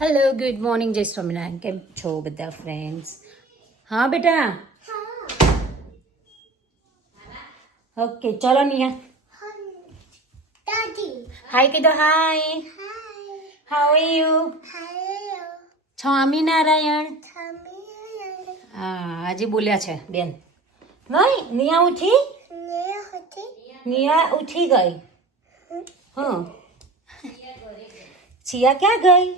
Hello good morning જય સ્વામિનારાયણ. કેમ છો બધા ફ્રેન્ડ્સ? હા બેટા, ઓકે ચલો નિયા હાય કીધો. હાય, હાઉ આર યુ? સ્વામિનારાયણ. હા આજે બોલ્યા છે બેન. નહીં નિયા ઉઠી, નિયા ઉઠી ગઈ. હા છિયા ક્યાં ગઈ?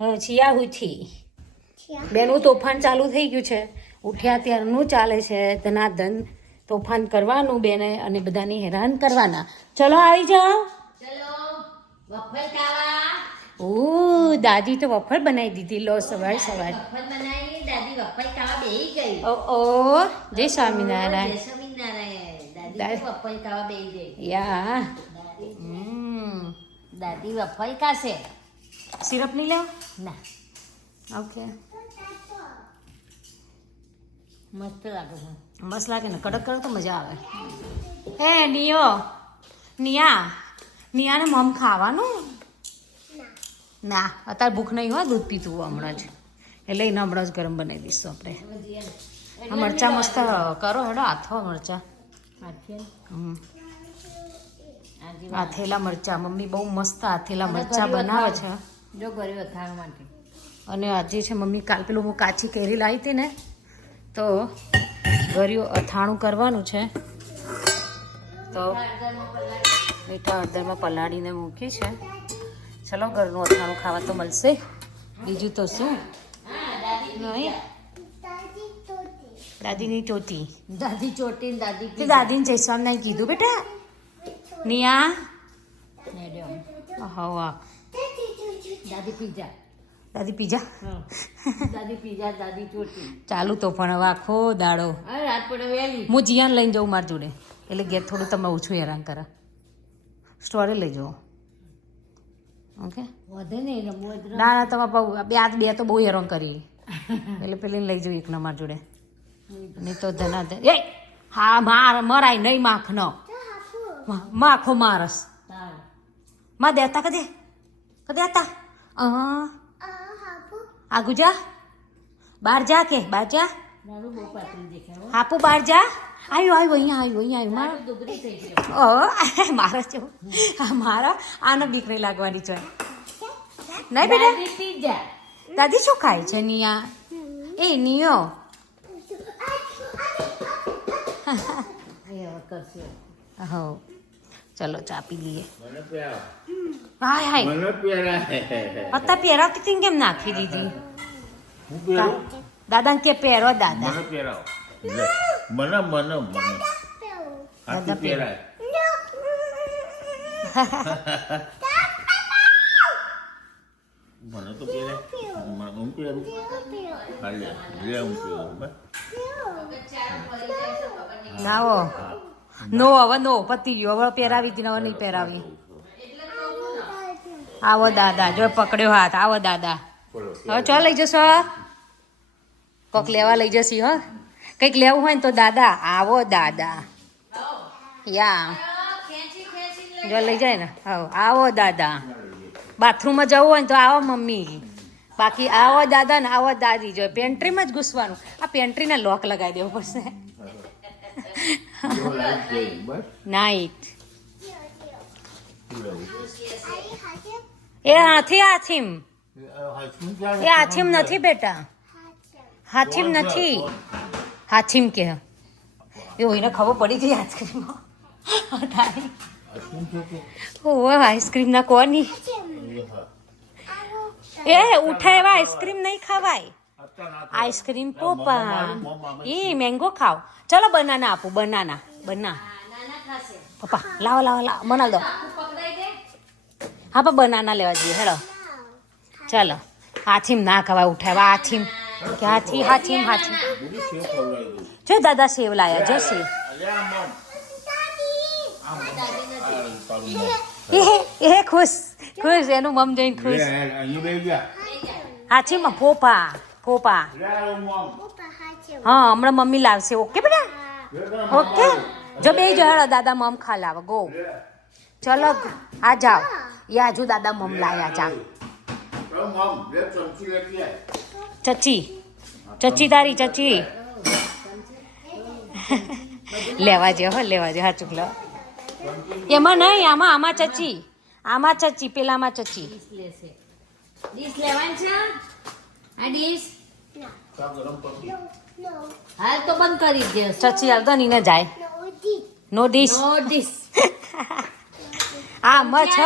હા છિયા ઉઠી. બેનું તોફાન ચાલુ થઈ ગયું છે. ઉઠ્યા ત્યારનું ચાલે છે ધનાધન તોફાન કરવાનું બેને અને બધાને હેરાન કરવાના. ચલો આવી જાઓ. ઓ દાદી તો વફર બનાવી દીધી. લો સવાર સવાર ઓ જય સ્વામિનારાયણ. યા દાદી વફાઈ કાશે. સિરપ નહીં લેવો ના, ઓકે. મસ્ત લાગે છે. મસ્ત લાગે ને, કડક કડક તો મજા આવે. હે નિયો, નિયાને મમ ખાવાનું ના અત્યારે ભૂખ નહીં હોય. દૂધ પીતું હમણાં જ એટલે એને હમણાં જ ગરમ બનાવી દઈશું આપણે. આ મરચાં મસ્ત કરો હેડો. આથો મરચાં, આથેલા મરચાં. મમ્મી બહુ મસ્ત આથેલા મરચાં બનાવે છે. જો ગળ્યું અથાણ માટે. અને આજે છે મમ્મી કાલ પેલું હું કાચી કેરી લાવી હતી ને તો ગળ્યું અથાણું કરવાનું છે. તો મીઠા હળદરમાં પલાળીને મૂકી છે. ચલો ઘરનું અથાણું ખાવા તો મળશે, બીજું તો શું. નહીં દાદીની ચોટી, દાદી ચોટી દાદી દાદીને જય સ્વામિનારાયણ કીધું બેટા. નિયા હવા દાદી પીઝા, દાદી પીઝા દાદી પીઝા, દાદી ચોટી. ચાલુ તો પણ હવે આખો દાડો અરે રાત પડે વહેલી. હું જીયાને લઈને જાઉં મારી જોડે એટલે ઘેર થોડું તમે ઓછું હેરાન કરે. સ્ટોરે લઈ જાઓ. ઓકે વધે નહીં રમવું. ના ના તમે બે તો બહુ હેરાન કરી એટલે પેલી લઈ જાઉં એકને મારી જોડે. નહીં તો ધના એ હા મરાય નહીં માખનો માખો મારસ માં દેતા કદે હતા. આગુ જા, બહાર જા કે બહાર જા. મારું બહુ પાતળી દેખાય. હાપુ બહાર જા. આવ્યું અહીંયા મારા દુગરી થઈ ગયો. મારા જેવું મારા આને બીક નહીં લાગવાની છે. નહીં બેટા દાદી પીઝા. દાદી શું ખાય છે નિયા? એ નિયો કરશે. હો ચલો ચા પી લઈએ. હાય અત્યારે પહેરાવતી હતી કેમ નાખી દીધી? દાદાને કે પહેરો દાદા. દાદા પહેરાય. નાવો નો હવે નો પતી ગયો. હવે પહેરાવી હતી હવે નહીં પહેરાવી. આવો દાદા, જો પકડ્યો હાથ. આવો દાદા. હવે ચો લઈ જશો? કોક લેવા લઈ જશી. હો કંઈક લેવું હોય ને તો દાદા. આવો દાદા. યા જો લઈ જાય ને. હા આવો દાદા. બાથરૂમમાં જવું હોય ને તો આવો મમ્મી. બાકી આવો દાદા ને આવો દાદી. જો પેન્ટ્રીમાં જ ઘૂસવાનું. આ પેન્ટ્રીને લોક લગાવી દેવું પડશે. નાઈટ એ હાથીમ એ હાથીમ નથી બેટા. હાથીમ નથી. હાથીમ કે એવું એને ખબર પડી ગઈ આઈસ્ક્રીમ. આઈસ્ક્રીમ ના કોની એ ઉઠાય એવા આઈસ્ક્રીમ નહીં ખવાય. આઈસ્ક્રીમ પોપા એ મેંગો ખાવ. ચલો બનાના આપું. બનાના પપ્પા લાવો બનાવી દો. હા પણ બનાના લેવા જઈએ. હેડો ચાલો. હાથીમ ના ખવાય ઉઠાવા. હાથીમ કે હાથીમ જો દાદા સેવ લાયા. જો સેવ એ ખુશ એનું મમ જોઈને ખુશ. હાથીમાં ફોપા હા હમણાં મમ્મી લાવશે. ઓકે બેટા ઓકે. જો બે જો હેડો દાદા મમ ખા લાવો. ગો ચલો આ જાઓ. યા જો દાદા મમ લાયા. જાઓ ચચી ચચી તારી ચચી લેવા જે હો લેવા જે હા ચૂકલો એમાં નહીં આમાં ચચી પેલામાં ચચી ડીશ લેશે ડીશ લેવાની છે આ ડીશ હાલ તો બંધ કરી દે ચચી હાલ તો નીને જાય નો ડીશ નો ડીશ આ મચ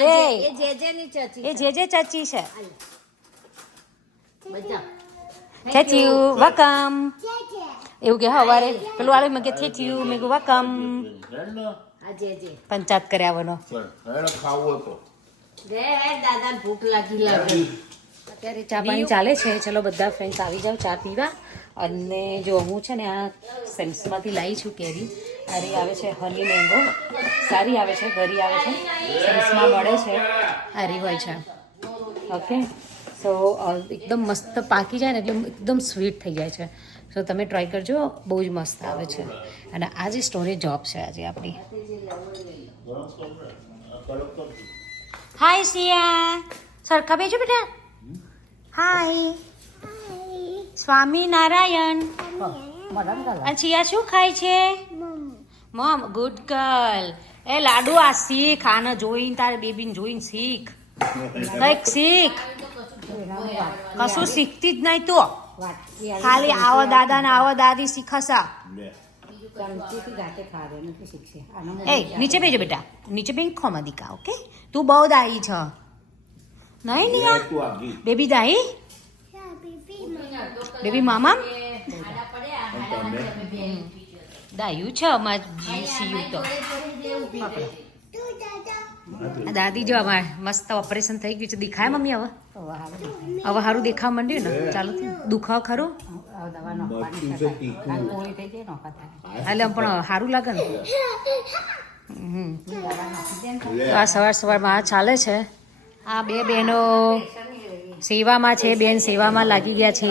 એ જે ની ચચી એ જે ચચી છે બધા થેચ્યુ વકમ એવું કે હવારે પેલું આલે મેં કે થેચ્યુ મેં કે વકમ આ જે પંચાયત કર્યાવાનો રે દાદા ભૂખ લાગી અત્યારે ચા પાણી ચાલે છે ચલો બધા ફ્રેન્ડ્સ આવી જાઓ ચા પીવા અને જો હું છે ને આ સેમ્સમાંથી લાવી છું કેરી આરી આવે છે હની મેંગો સારી આવે છે ગરી આવે છે સેમ્સમાં મળે છે આરી હોય છે ઓકે સો એકદમ મસ્ત પાકી જાય ને એટલે એકદમ સ્વીટ થઈ જાય છે સો તમે ટ્રાય કરજો બહુ જ મસ્ત આવે છે અને આ જે સ્ટોરેજ જોબ છે આજે આપણી હાય સિયા સરખા બેજો બેટા હાય સ્વામિનારાયણ અને સિયા શું ખાય છે મમ ગુડ ગર્લ એ લાડુ આ શીખ આને જોઈને તારે બેબીને જોઈને શીખ કંઈક શીખ કશું શીખતી જ નહીં તું ખાલી આવો દાદા ને આવો દાદી શીખસા એ નીચે બેજો બેટા નીચે બેન ખોમાં દીકા ઓકે તું બહુ દાઈ છ નહીં નિયા બેબી દાઈ બેબી મામા દાયું છે અમાર જીસીયુ તો દાદી જો અમાર મસ્ત ઓપરેશન થઈ ગયું છે દેખાય મમ્મી હવે સારું દેખાવા માંડ્યું ને ચાલો દુખાવ ખરો એટલે પણ સારું લાગે ને આ સવારમાં આ ચાલે છે આ બે બહેનો સેવામાં છે બેન સેવામાં લાગી ગયા છે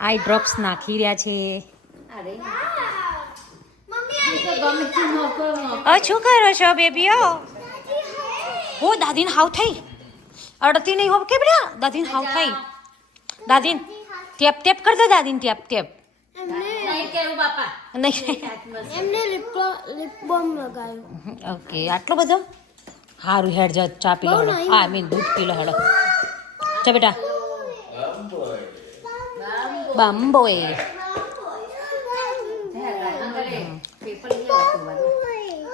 આઈ ડ્રોપ્સ નાખી રહ્યા છે શું કરો છો બેબીઓ હો દાદીને હાવ થઈ અડતી નહીં હો કે બેટા દાદીને હાવ થઈ દાદીને ટેપ ટેપ કર દો દાદીને ટેપ ટેપ નહીં કેવું બાપા નહીં એમને લિપ બામ લગાવ્યું. ઓકે આટલો બધો સારું હેડ જા ચા પી લો હળો આ મીન દૂધ પી લો હળો ચા બેટા બામ્બોય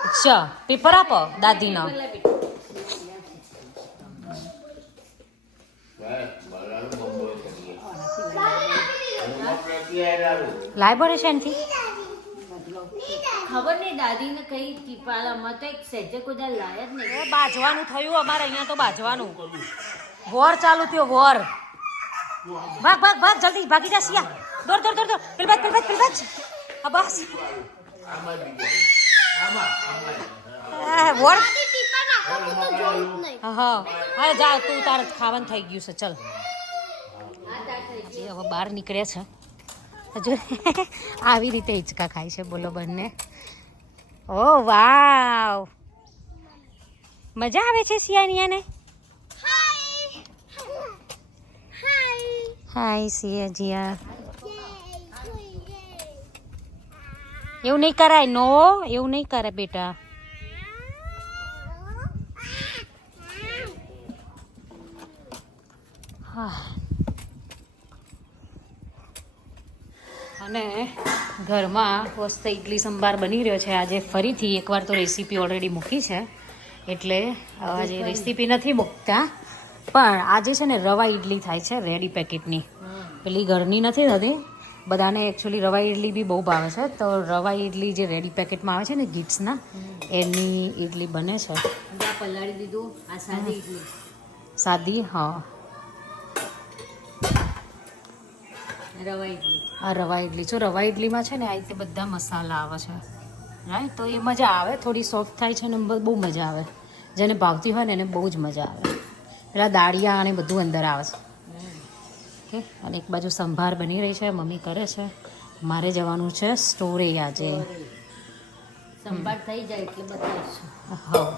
અચ્છા પેપર આપો દાદીનો લાય બરે છે એનથી ખબર નહીં દાદીને કઈ ટીપાળામાં તો એક સહેજે કોઈ લાય જ નહીં. બાજવાનું થયું અમારે અહીંયા તો બાજવાનું વોર ચાલુ થયો વોર ભાગ ભાગ ભાગ જલ્દી ભાગી જા સિયા દોડ દોડ દોડ દોડ પેલ બાજ હા બસ વોર હા હા જા તું તાર ખાવાનું થઈ ગયું છે ચલ હવે બહાર નીકળ્યા છે હજુ આવી રીતે હિંચકા ખાય છે બોલો બંને ઓ વાવ મજા આવે છે સિયાનિયાને હાય સિયા જીયા એવું નહીં કરાય નો એવું નહીં કરે બેટા હા અને ઘરમાં મસ્ત ઇડલી સંભાર બની રહ્યો છે આજે ફરીથી એકવાર તો રેસીપી ઓલરેડી મૂકી છે એટલે આજે રેસીપી નથી મૂકતા પણ આજે છે ને રવા ઇડલી થાય છે રેડી પેકેટની પેલી ઘરની નથી થતી બધાને એકચ્યુઅલી રવા ઇડલી બી બહુ ભાવે છે તો રવા ઇડલી જે રેડી પેકેટમાં આવે છે ને ગીટ્સના એની ઇડલી બને છે પલાળી દીધું આ સાદી ઇડલી સાદી હા રવા ઇડલી આ રવા ઇડલી જો રવા ઇડલીમાં છે ને આ રીતે બધા મસાલા આવે છે રાઈટ તો એ મજા આવે થોડી સોફ્ટ થાય છે ને બહુ મજા આવે જેને ભાવતી હોય ને એને બહુ જ મજા આવે પેલા દાળિયા અને બધું અંદર આવે છે ઓકે અને એક બાજુ સંભાર બની રહી છે મમ્મી કરે છે મારે જવાનું છે સ્ટોરે આજે સંભાળ થઈ જાય એટલે બતાવીશું હા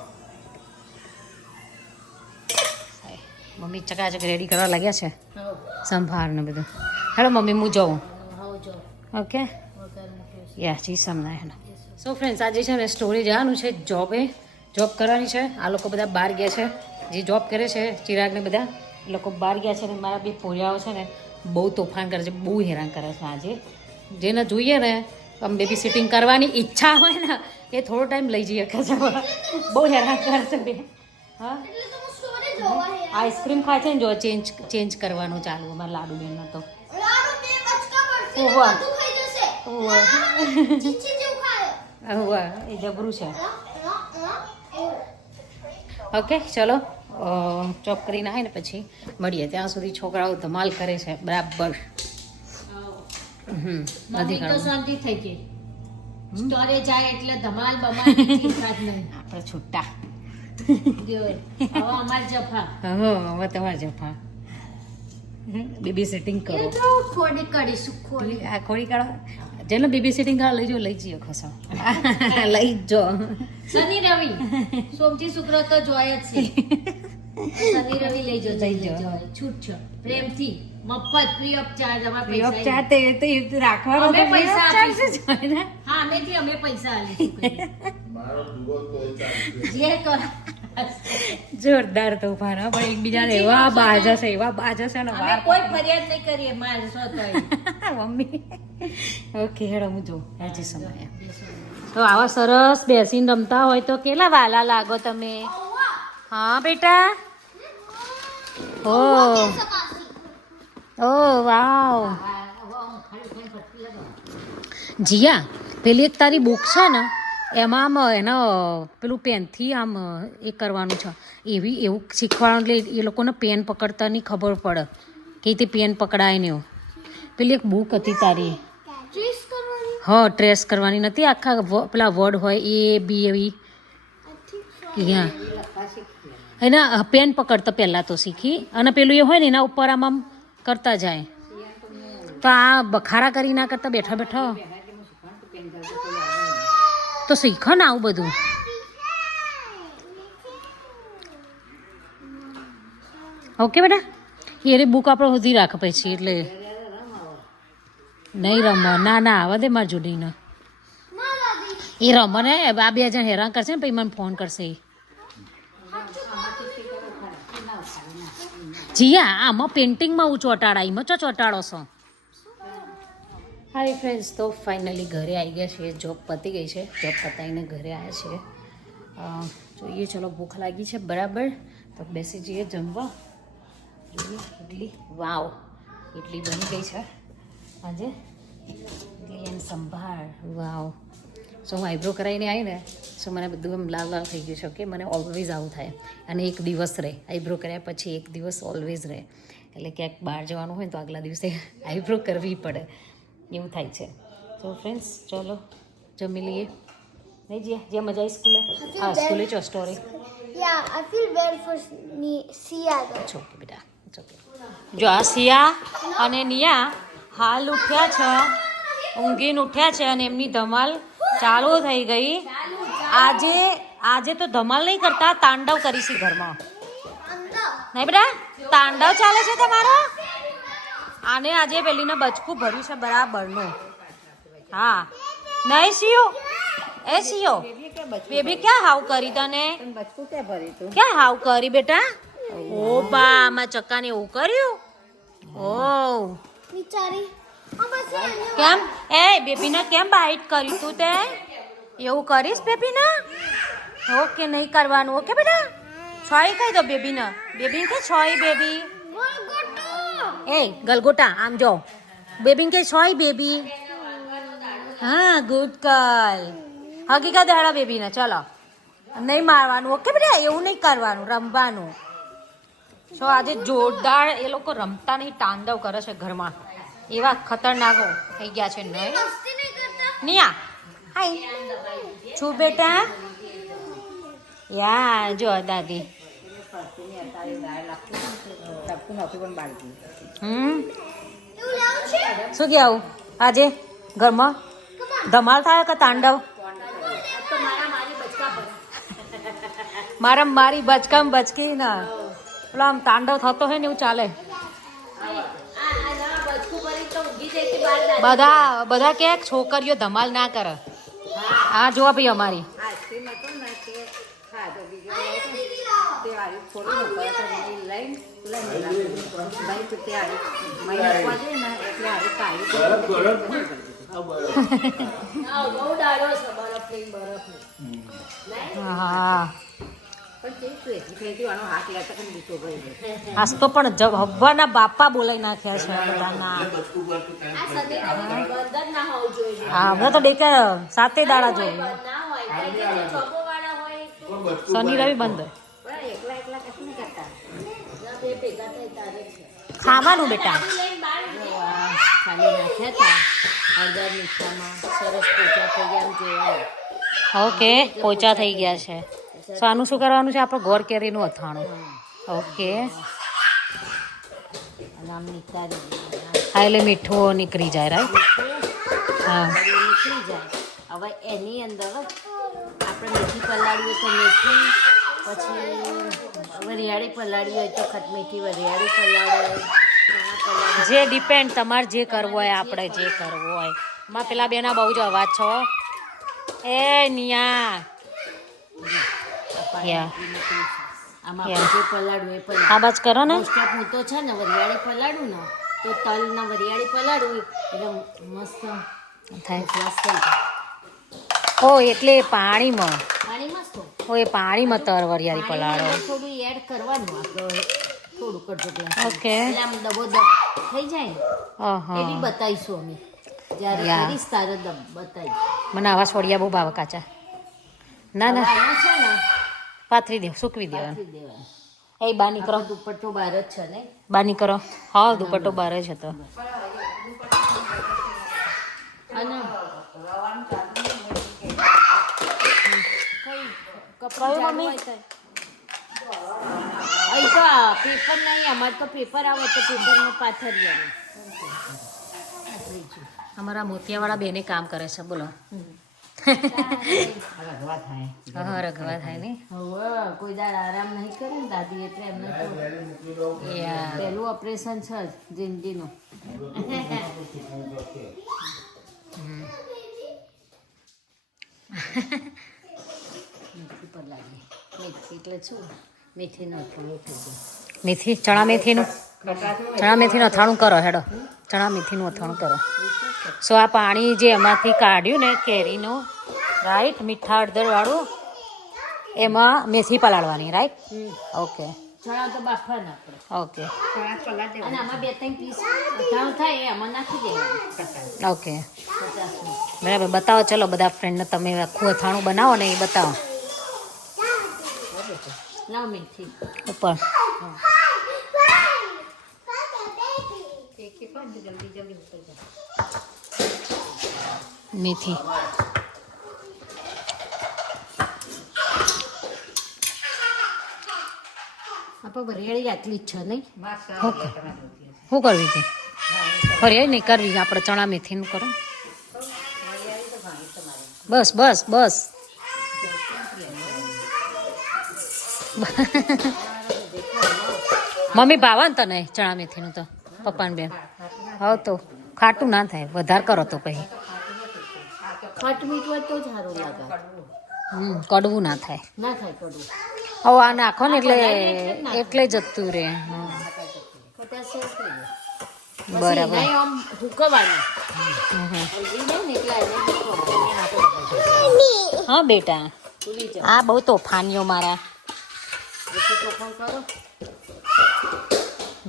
મમ્મી ચકાચક રેડી કરવા લાગ્યા છે હવ સંભાર ને બધું. હેલો મમ્મી હું જાઉં. હવ જો ઓકે વગર મૂક્યો છે. યા જી સમના હેના. સો ફ્રેન્ડ્સ આજે છે ને સ્ટોરી જવાનું છે જોબ કરવાની છે. આ લોકો બધા બહાર ગયા છે જે જોબ કરે છે ચિરાગ ને બધા એ લોકો બહાર ગયા છે ને મારા બે પોરિયાઓ છે ને બહુ તોફાન કરે છે, બહુ હેરાન કરે છે આજે. જેને જોઈએ ને આમ બેબી સિટિંગ કરવાની ઈચ્છા હોય ને એ થોડો ટાઈમ લઈ જઈએ ખસવા. બહુ હેરાન કરે છે બે. હા આઈસ્ક્રીમ ખાય છે ને જો ચેન્જ કરવાનું ચાલુ અમારા લાડુ બેનનો તો. ઓવા ઓવા એ જબરું છે. ઓકે ચલો ચોપ કરીને આવે ને પછી મળીએ. ત્યાં સુધી છોકરાઓ ધમાલ કરે છે બરાબર. મમ્મી તો શાંતિ થઈ ગઈ. સ્ટોરે જાય એટલે ધમાલ બમાલ ચિંતા જ નહીં. આપણે છૂટા. જો, હવે અમાર જફા હવે તમારે જફા બેબી સિટિંગ કરો. એ તો ખોડી કરીશું ખોડી. આ ખોડી કાઢો જેને બેબી સિટિંગ કરવા લઈ જાઓ લઈ જઈએ ખસો લઈ જ જો. શનિ રવિ સોમથી શુક્ર તો જોય જ છે. શનિ રવિ લઈ જો છૂટ છો પ્રેમથી મફત ફ્રી ઓફ ચાર્જ. અમારા પૈસા રાખવાનો અમે પૈસા ચાલશે જ હોય ને. હા અમે પૈસા આલીશું જે કર. જોરદાર તોફાન હો, પણ એકબીજાને એવા બાજા છે ને અમે વાર કોઈ ફરિયાદ નહીં કરીએ મારશો તોય. મમ્મી. ઓકે હેડો હું જો હજી સમય તો આવા સરસ બેસીને રમતા હોય તો કેટલા વાલા લાગો તમે. હા બેટા. ઓ ઓ વાવ. જીયા પેલી એક તારી બુક છે ને એમાં આમ એનો પેલું પેનથી આમ એ કરવાનું છે એવું શીખવાડવાનું. એટલે એ લોકોને પેન પકડતા નહીં ખબર પડે કે તે પેન પકડાય ને એવું. પેલી એક બુક હતી તારી. હા ટ્રેસ કરવાની નથી. આખા પેલા વર્ડ હોય એ બી એવી એના પેન પકડતા પહેલાં તો શીખી અને પેલું એ હોય ને એના ઉપર આમ કરતા જાય. તો આ બખારા કરી ના કરતા બેઠા બેઠા તો શીખો ને આવું બધું. ઓકે બેટા એ બુક આપણે સુધી રાખ પછી એટલે નહીં રમવા. ના આવવા દે મારી જોડીને. એ રમો ને આ બે જણ હેરાન કરશે ને પછી મને ફોન કરશે. જીયા આમાં પેઇન્ટિંગમાં હું ચોટાડા એમાં ચોટાડો છો. હાય ફ્રેન્ડ્સ તો ફાઇનલી ઘરે આવી ગયા છીએ. જોબ પતી ગઈ છે. જોબ પતાવીને ઘરે આવ્યા છીએ. જોઈએ ચલો ભૂખ લાગી છે બરાબર તો બેસી જઈએ જમવા. જોઈએ ઇડલી. વાવ ઇડલી બની ગઈ છે આજે. ઇડલી એન્ડ સંભાર. વાવ. સો હું આઈબ્રો કરાવીને આવી ને સો મને બધું એમ લાલ લાલ થઈ ગયું છે. કે મને ઓલવેઝ આવું થાય અને એક દિવસ રહે આઈબ્રો કર્યા પછી એક દિવસ ઓલવેઝ રહે. એટલે ક્યાંક બહાર જવાનું હોય તો આગલા દિવસે આઈબ્રો કરવી પડે એવું થાય છે. તો ફ્રેન્ડ્સ ચલો જમી લઈએ. નહીં જીયા જ્યાં મજા આવી સ્કૂલે. હા સ્કૂલે છો story. Yeah, I feel bad for Sia though. It's okay બેટા ઇટ્સ ઓકે. જો આ સિયા અને નિયા હાલ ઉઠ્યા છે ઊંઘીને ઉઠ્યા છે અને એમની ધમાલ ચાલુ થઈ ગઈ. આજે તો ધમાલ નહીં કરતા તાંડવ કરીશી ઘરમાં. નહીં બેટા તાંડવ ચાલે છે તમારો. આને આજે પેલીને બચકું ભર્યું છે બરાબરનું. હા નહીં સિયો એ સિયો બેબી ક્યાં હાવ કરી તને. ક્યાં હાવ કરી બેટા. ઓ બા આમાં ચક્કાને એવું કર્યું. ઓ Bichari. કેમ એ બેબીને કેમ બાઈટ કરી તું તે. એવું કરીશ બેબીને. ઓકે નહીં કરવાનું. ઓકે બેટા છોઈ કહી દો બેબીને. બેબીને કે છોઈ બેબી. એ ગલગોટા આમ જો બેબીને કે છોઈ બેબી. હા ગુડ ગર્લ. હકીકત હેડા બેબીને ચલો નહીં મારવાનું. ઓકે બેટા એવું નહીં કરવાનું રમવાનું. સો આજે જોરદાર એ લોકો રમતા નહીં તાંડવ કરે છે ઘરમાં. એવા ખતરનાકો થઈ ગયા છે. નહીં નિયા હાય છું બેટા. યા જો દાદી શું કહેવું આજે ઘરમાં ધમાલ થાય કે તાંડવ. મારી બચકામ બચકી ના પેલો આમ તાંડવ થતો હોય ને એવું ચાલે. બધા કે છોકરીઓ ધમાલ ના કરે. હા જોવા ભાઈ અમારી હા આજ તો પણ હવાના બાપા બોલાઈ નાખ્યા છે બધાના. હા હમણાં તો ડેકા 7 દાડા જોઈ. શનિ રવિ બંધ. ખાવાનું બેટા ઓકે પોચા થઈ ગયા છે. તો આનું શું કરવાનું છે? આપણે ગોળ કેરીનું અથાણું. ઓકે હા એટલે મીઠું નીકળી જાય રાઈટ. હા નીકળી જાય. હવે એની અંદર આપણે મેથી પલાળીએ તો મેથી, પછી વરિયાળી પલાળી હોય તો ખટમીઠી વરિયાળી પલાળે. જે ડિપેન્ડ તમારે જે કરવું હોય, આપણે જે કરવું હોય. એમાં પેલા બેના બહુ જ અવાજ છો. એ નિયા આમાં જે પલાળવું એ આ બાજ કરો ને. હું તો છે ને વરિયાળી પલાળું ને તો તલના વરિયાળી પલાળું એટલે મસ્ત થાય. રસ થઈ જાય. ઓ એટલે પાણીમાં પાણી મસ્ત ઓ એ પાણીમાં તર વરિયાળી પલાળો. થોડું એડ કરવાનું આપણે થોડું કરજો ગ્લાસ. ઓકે એટલે આમ દબો દબ થઈ જાય ને એ બી બતાવીશું અમે જ્યારે કરીશ તારે બતાવીશ. મને આવા સોડિયા બહુ ભાવે કાચા. ના ના આમાં છે ને પાથરી દેવ સૂકવી દેવાનું. દેવાનું એ બાની કરો દુપટ્ટો બહાર જ છે ને બાની કરો. હા દુપટ્ટો બાર જ હતો. અને અહીં તો પેપર નહીં, અમારે તો પેપર આવે તો પેપરમાં પાથરીએ. અમારા મોતિયાવાળા બેને કામ કરે છે બોલો. હા રગવા થાય ને. હવે કોઈ દાડ આરામ નહીં કરે ને દાદી, એટલે એમને તો પહેલું ઓપરેશન છે જ જિંદગીનું. મેથી પર લાગી મેથી એટલે શું મેથીનું અથાણું થઈ જાય. મેથી ચણા મેથીનું અથાણું કરો હેડો. ચણા મેથીનું અથાણું કરો. સો આ પાણી જે એમાંથી કાઢ્યું ને કેરીનું રાઈટ, મીઠા હળદરવાળું, એમાં મેથી પલાળવાની રાઈટ. ઓકે ચણા તો બાફવાના આપણે. ઓકે અને આમાં 2-3 પીસ અથાણું થાય એ આમાં નાખી દેવાનું. ઓકે 50 બરાબર. બતાવો ચલો બધા ફ્રેન્ડને તમે આખું અથાણું બનાવો ને એ બતાવો લાવ મેથી ઉપર. મેથી આપણે વરિયાળી આટલી જ છે નહીં. શું કરવી હતી? ફરી નહીં કરવી, આપણે ચણા મેથીનું કરો. બસ બસ બસ મમ્મી ભાવે ને તને ચણા મેથીનું તો પપ્પાને બેન? હા તો ખાટું ના થાય, વધારે કરો તો પછી. ખટ મીઠ હોય તો જ સારું લાગે. કડવું ના થાય. ના થાય કડવું. હવે આ નાખો ને એટલે જતું રહે. બરાબર. હા બેટા આ બહુ તોફાનીઓ મારા.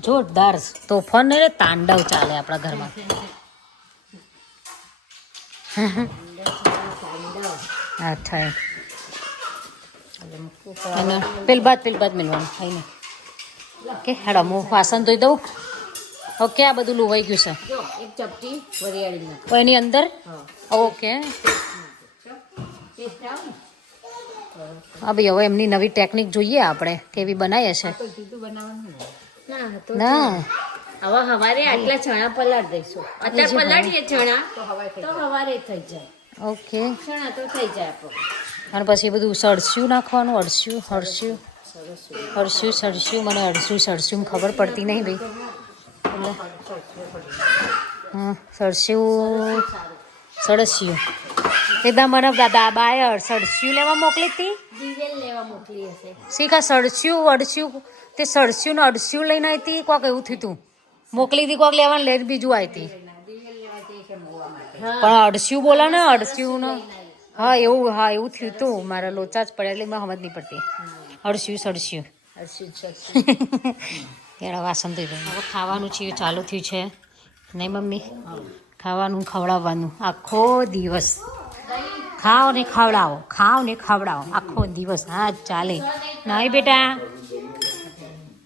જોરદાર તોફાન ને તાંડવ ચાલે આપણા ઘરમાં. અચ્છા અને પેલ બાદ મેળવાનું ખાઈને. ઓકે હેડો હું વાસણ ધોઈ દઉં. ઓકે આ બધું લુવાઈ ગયું છે. એક ચપટી વરિયાળી તો એની અંદર ઓકે. હા ભાઈ હવે એમની નવી ટેકનિક જોઈએ આપણે કેવી બનાવીએ છે. ના હવે હવારે આટલા ચણા પલાળ દઈશું. અત્યારે પલાળીએ ચણા તો હવારે થઈ જાય. ઓકે ચણા તો થઈ જાય આપણો. અને પછી બધું સળસ્યું નાખવાનું. હળસ્યું અડસ્યું સડસ્યું મને અડસ્યું સડસ્યું ખબર પડતી નહીં ભાઈ હા સડસ્યું સડસ્યું એકદમ મને દાદા બાએ સડસ્યું લેવા મોકલી હતી દિવેલ લેવા મોકલી હશે. શીખા સડસ્યું અડસ્યું તે સડસ્યું ને અડસ્યું લઈને આવી હતી કોક એવું થયું હતું મોકલી હતી કોક લેવાનું લઈને બીજું આવી હતી પણ અડસ્યું બોલા ને અડસ્યું ને હા એવું થયું હતું મારા લોચા જ પડ્યા એટલે મને સમજ નહીં પડતી અડસ્યું સડસ્યું એના વાસણ થઈ ગયું હવે ખાવાનું છે ચાલુ થયું છે નહીં મમ્મી ખાવાનું ખવડાવવાનું આખો દિવસ ખાઓ ને ખવડાવો આખો દિવસ હા જ ચાલે નહીં બેટા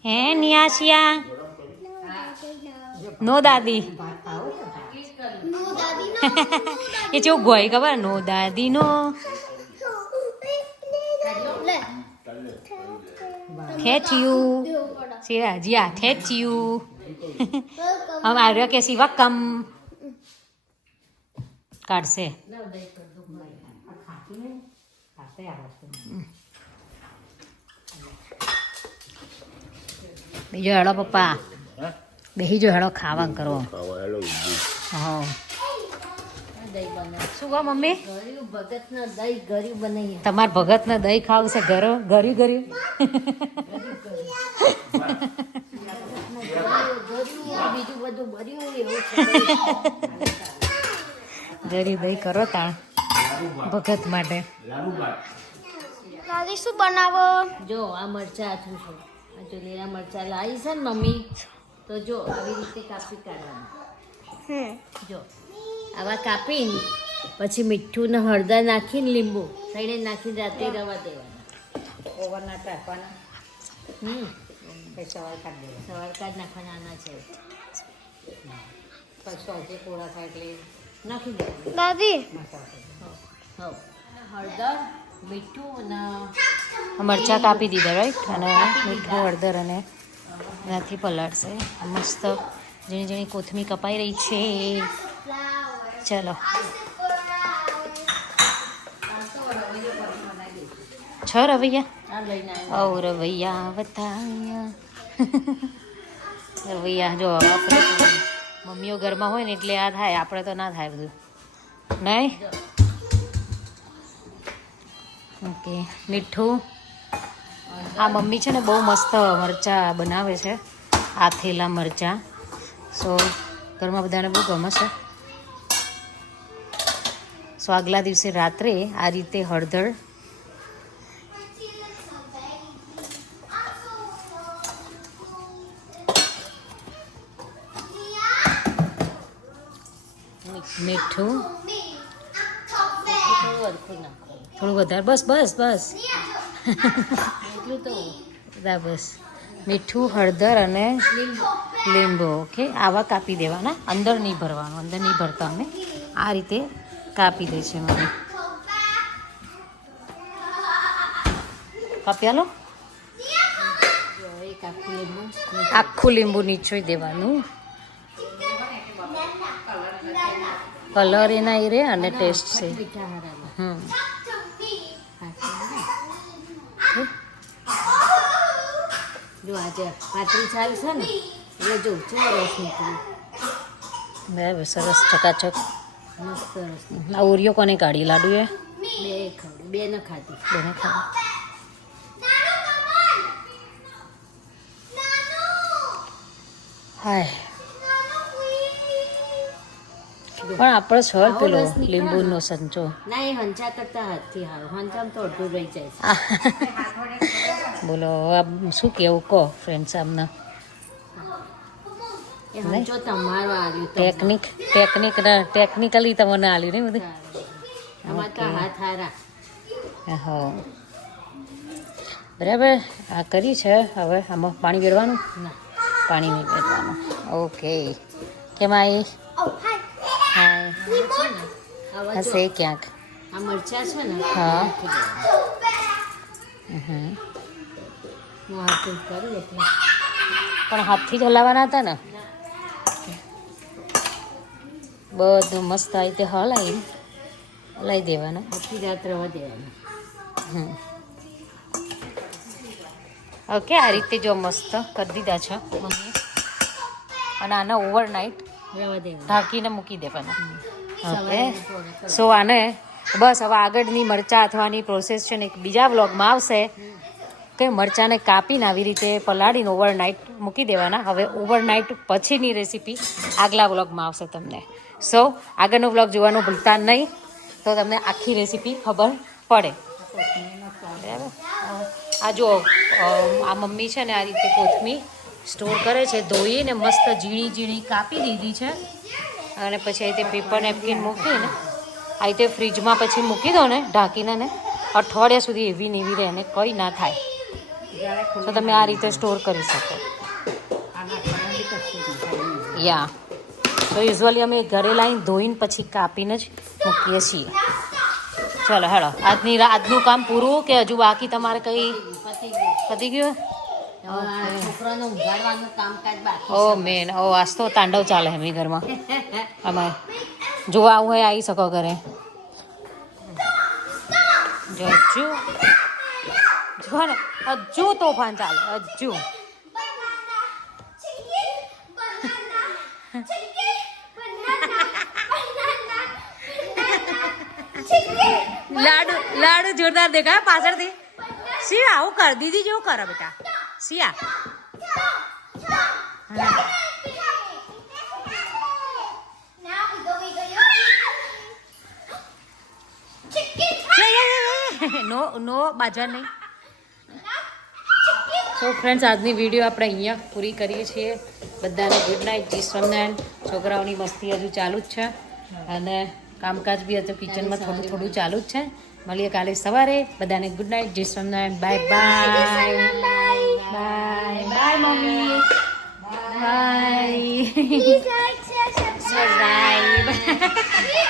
હે નિયાશિયા નો દાદી એ જેવું ગોય ખબર નો દાદી નો થેચ્યું જીયા થેચ્યું हम आ रहे कैसी वकम काटसे બીજો હેડો પપ્પા બેહી જો હેડો ખાવા કરો હા શું કહો મમ્મી ભગતના દહીં ગળ્યું બનાવીએ. તમાર ભગત ને દહીં ખાવું છે ગર્યું બીજું બધું ભર્યું એવું છે. ગરી દહીં કરો તાણ ભગત માટે દાદી શું બનાવો? જો આ મરચા આથું છે. આ જો લીલા મરચા લાવી છે ને મમ્મી, તો જો આવી રીતે કાપી કાઢવાનું. જો આવા કાપીને પછી મીઠું ને હળદર નાખીને લીંબુ સૈડે નાખીને રાતે રવા દેવાના. ઓવરના રાખવાના. સવાર કાઢ નાખવાના આના છે. પછી આજે કોળા થાય એટલે નાખી દેવાનું. દાદી હળદર મીઠું અને મરચાં કાપી દીધા રાઈટ અને મીઠું હળદર અને એનાથી પલાળશે મસ્ત ઝીણી ઝીણી કોથમીર કપાઈ રહી છે. ચલો છ રવૈયા આ લઈને ઓ રવૈયા વતાયા રવૈયા જો આપણે મમ્મીઓ ઘરમાં હોય ને એટલે આ થાય, આપણે તો ના થાય બધું નહીં. ઓકે મીઠું. આ મમ્મી છે ને બહુ મસ્ત મરચાં બનાવે છે, આથેલા મરચાં. સો ઘરમાં બધાને બહુ ગમે છે. સો આગલા દિવસે રાત્રે આ રીતે હળદર મીઠું થોડું વધારે બસ એટલું તો બસ મીઠું હળદર અને લીંબુ. ઓકે આવા કાપી દેવાના, અંદર નહીં ભરવાનું, અંદર નહીં ભરતા અમે આ રીતે કાપી દે છે મને. કાપી આલો. એક આખું લીંબુ આખું લીંબુ નીચોઈ દેવાનું. કલર એના એ રે અને ટેસ્ટ છે. મીઠા હરામાં જો આજે પાતળી છાલ છે ને એટલે જો રસ નીકળ્યું. બરાબર સરસ ચકાચક. મસ્ત રસ આ ઓરિયો કોને કાઢી લાડુ એ બે ન ખાતી. બેને ખાધી. હાય પણ આપણે છ પેલો લીંબુનો સંચો ના એ હંચા કરતા હાથથી હારો. હંચામ તો અડધું રહી જાય છે. બોલો આ શું કેવું કહો ફ્રેન્ડ્સ આમને એ હંચો તમારો આવ્યું ટેકનિકલી તમને આલ્યું ને બધું. આમાં તો હાથ હારા. હા બરાબર આ કરી છે. હવે આમાં પાણી વેરવાનું, ના પાણી નહીં વેરવાનું. ઓકે કેમ આવી હાય આવા જો હશે ક્યાંક. આ મરચા છે ને હા. હું હાથ કરી એટલે પણ હાથથી જ હલાવવાના હતા ને. બધું મસ્ત આ રીતે હલાવી દેવાના. આખી રાત રવા દેવાનું. ઓકે આ રીતે જો મસ્ત કરી દીધા છે મમ્મી અને આને ઓવરનાઇટ રહેવા દે ઢાંકીને મૂકી દેવાના ઓકે સો આને બસ હવે આગળની મરચાં અથવાની પ્રોસેસ છે ને એક બીજા વ્લોગમાં આવશે કે મરચાંને કાપીને આવી રીતે પલાળીને ઓવરનાઇટ મૂકી દેવાના હવે ઓવરનાઇટ પછીની રેસીપી આગલા વ્લોગમાં આવશે તમને સો આગળનો વ્લોગ જોવાનું ભૂલતા નહીં તો તમને આખી રેસીપી ખબર પડે બરાબર આ જો આ મમ્મી છે ને આ રીતે કોથમીર સ્ટોર કરે છે ધોઈને મસ્ત ઝીણી ઝીણી કાપી દીધી છે અને પછી આ રીતે પેપર નેપકિન મૂકીને આ રીતે ફ્રીજમાં પછી મૂકી દો ને ઢાંકીને ને અઠવાડિયા સુધી એવી ને એવી રહે ને કંઈ ના થાય તો તમે આ રીતે સ્ટોર કરી શકો યા તો યુઝ્યુઅલી અમે ઘરે લાવીને ધોઈને પછી કાપીને જ મૂકીએ છીએ ચલો હેડો આજનું કામ પૂરું કે હજુ બાકી તમારે કંઈ પતી ગયું છોકરાને ઉગાડવાનું કામકાજ બાકી ઓ મેન ઓ આજ તો તાંડવ ચાલે એમની ઘરમાં અમારે જોવા આવું હોય આવી શકો ઘરે જો જો ને હજુ તોફાન ચાલે હજુ લાડુ જોરદાર દેખાય પાછળથી સિયા આવું કર દીદી જેવું કરે બેટા સિયા નો નો બાજવા નહીં સો ફ્રેન્ડ્સ આજની વિડીયો આપણે અહીંયા પૂરી કરીએ છીએ બધાને ગુડ નાઇટ જી સ્વામિનારાયણ છોકરાઓની મસ્તી હજુ ચાલુ જ છે અને કામકાજ બી હતું કિચનમાં થોડું થોડું ચાલુ જ છે મળીએ કાલે સવારે બધાને ગુડ નાઇટ જી Swaminarayan bye bye bye bye mummy bye Please like, share, subscribe. Bye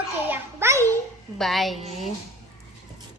Okay, yeah. Bye. By